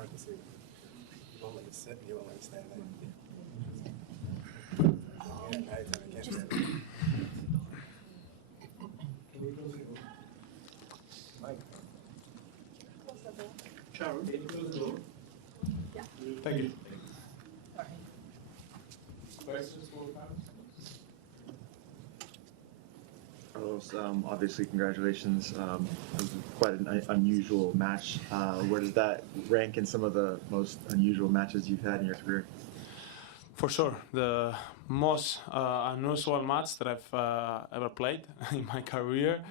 hard to see. You won't let you sit, you won't let you stand there. Yeah, now you can't Just- stand. Can you close the door? Microphone. Sharon, can you close the door? Yeah. Thank you. Sorry. Questions for Carlos? Carlos, obviously, congratulations. It was quite an unusual match. Where does that rank in some of the most unusual matches you've had in your career? For sure, the most unusual match that I've ever played in my career.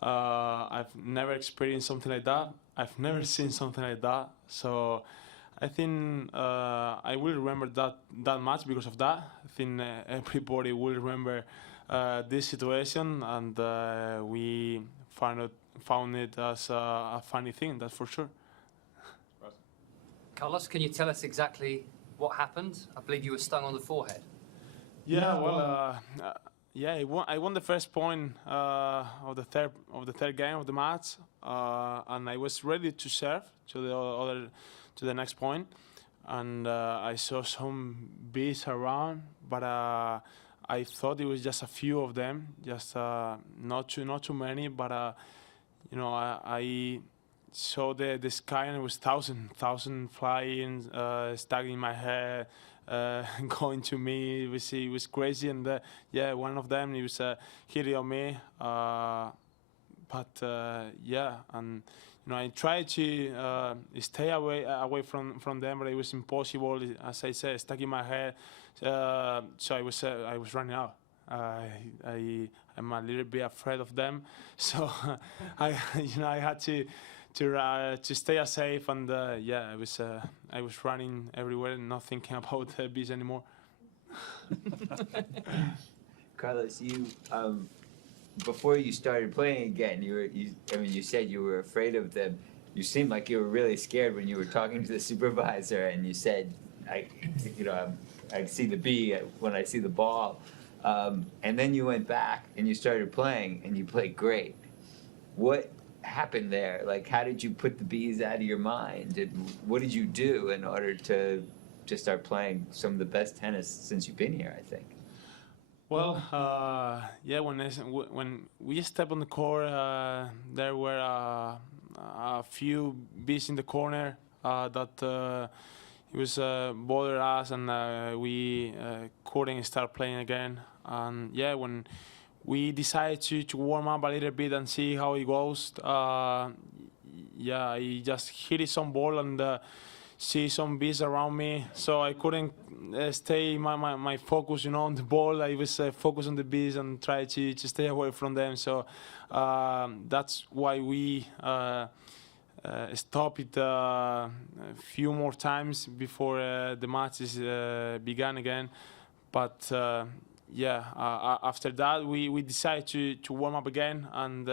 I've never experienced something like that. I've never seen something like that. So I think I will remember that match because of that. I think everybody will remember this situation, and we found it as a funny thing. That's for sure. Carlos, can you tell us exactly what happened? I believe you were stung on the forehead. Yeah, well, yeah, I won the first point of the third game of the match, and I was ready to serve to the next point, and I saw some bees around, but I thought it was just a few of them, just not too many, but you know, I saw the sky and it was thousand flying, stuck in my head. Going to me, it was crazy, and yeah, one of them it was hitting on me, but yeah, and you know, I tried to stay away from them, but it was impossible. As I said, stuck in my head, so I was running out. I'm a little bit afraid of them, so I had to stay safe, and yeah, I was running everywhere and not thinking about the bees anymore. Carlos, you before you started playing again, you said you were afraid of them. You seemed like you were really scared when you were talking to the supervisor, and you said, I see the bee when I see the ball. And then you went back and you started playing, and you played great. What happened there? Like, how did you put the bees out of your mind? What did you do in order to start playing some of the best tennis since you've been here, I think? Well, yeah, when we stepped on the court, there were a few bees in the corner that it was bother us, and we couldn't start playing again. And yeah, when we decided to warm up a little bit and see how it goes, yeah, I just hit some ball and see some bees around me, so I couldn't stay my focus, you know, on the ball. I was focused on the bees and try to stay away from them. So that's why we stopped it a few more times before the matches began again. But yeah, after that we decided to warm up again, and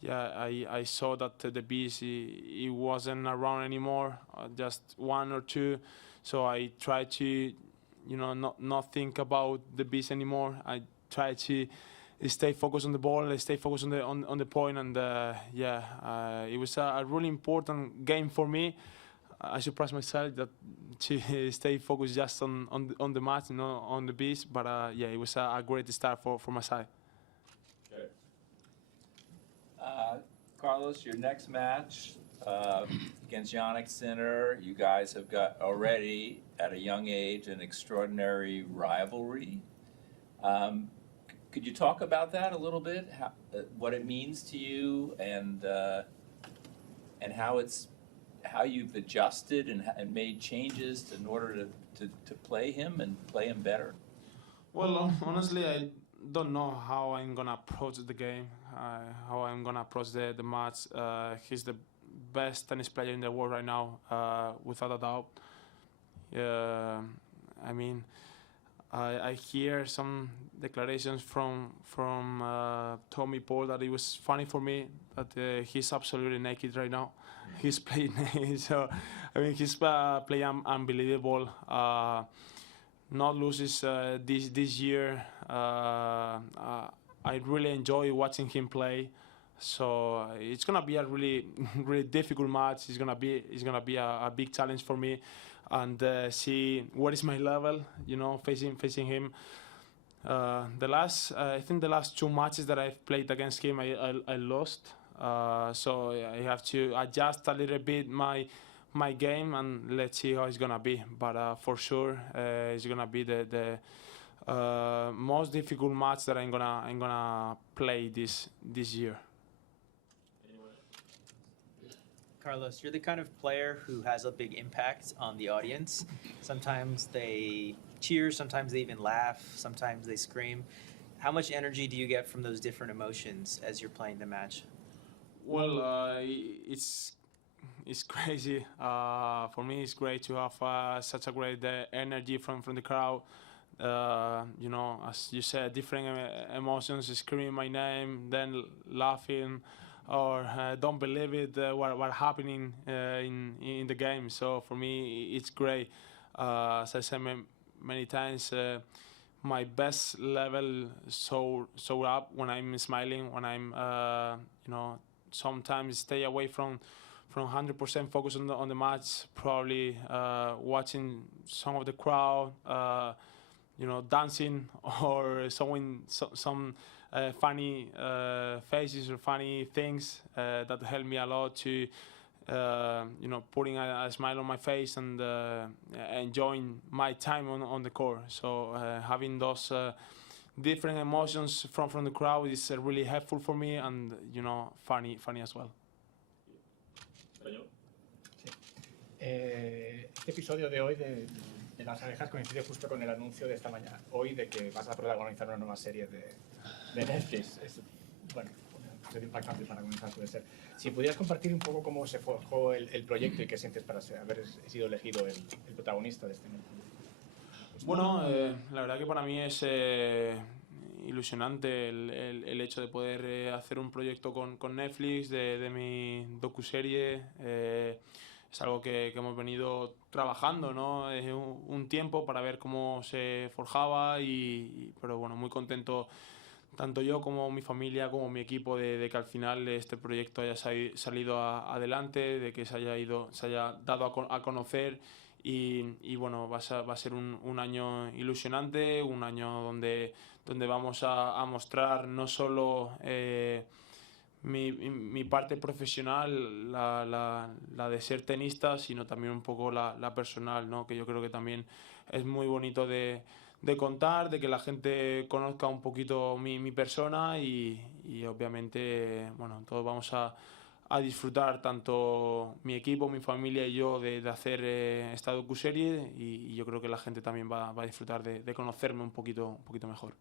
yeah, I saw that the bees it wasn't around anymore, just one or two. So I tried to, you know, not think about the bees anymore. I tried to stay focused on the ball, stay focused on the point, and yeah, it was a really important game for me. I surprised myself that to stay focused just on the match, you know, on the bees. But yeah, it was a great start for my side. Okay. Carlos, your next match against Yannick Sinner, you guys have got already at a young age an extraordinary rivalry. Could you talk about that a little bit? How, what it means to you, and how you've adjusted and made changes in order to play him and play him better? Well, honestly, I don't know how I'm gonna approach the game, how I'm gonna approach the match. He's the best tennis player in the world right now, without a doubt. I mean, I hear some declarations from Tommy Paul that it was funny for me that he's absolutely naked right now. He's playing naked, so I mean he's playing unbelievable. Not loses this year. I really enjoy watching him play. So it's gonna be a really really difficult match. It's gonna be a big challenge for me, and see what is my level, you know, facing him. I think the last 2 matches that I've played against him, I lost. So I have to adjust a little bit my game, and let's see how it's gonna be. But for sure, it's gonna be the most difficult match that I'm gonna play this year. Carlos, you're the kind of player who has a big impact on the audience. Sometimes they cheer, sometimes they even laugh, sometimes they scream. How much energy do you get from those different emotions as you're playing the match? Well, it's crazy. For me, it's great to have such a great energy from the crowd. You know, as you said, different emotions, screaming my name, then laughing, or don't believe it, what happening in the game. So for me, it's great. As I said many times, my best level so up when I'm smiling, when I'm you know, sometimes stay away from 100% focus on the match, probably watching some of the crowd, you know, dancing or showing some funny faces or funny things that help me a lot to, you know, putting a smile on my face and enjoying my time on the court. So having those different emotions from the crowd is really helpful for me, and, you know, funny as well. Este episodio de hoy de las abejas coincide justo con el anuncio de esta mañana, hoy, de que vas a protagonizar una nueva serie de Netflix. Es, bueno, un impactante para comenzar, puede ser. Si pudieras compartir un poco cómo se forjó el proyecto y qué sientes para haber sido elegido el protagonista de este Netflix. Bueno, la verdad que para mí es ilusionante el hecho de poder hacer un proyecto con Netflix de mi docuserie. Es algo que hemos venido trabajando, ¿no? Un tiempo para ver cómo se forjaba, pero bueno, muy contento, tanto yo como mi familia, como mi equipo, de que al final este proyecto haya salido adelante, de que se haya dado a conocer, y bueno, va a ser un año ilusionante, un año donde vamos a mostrar no solo mi parte profesional, la de ser tenista, sino también un poco la personal, ¿no? Que yo creo que también es muy bonito de contar, de que la gente conozca un poquito mi persona, y obviamente, bueno, todos vamos a disfrutar, tanto mi equipo, mi familia y yo, de hacer esta docuserie, y yo creo que la gente también va a disfrutar de conocerme un poquito mejor.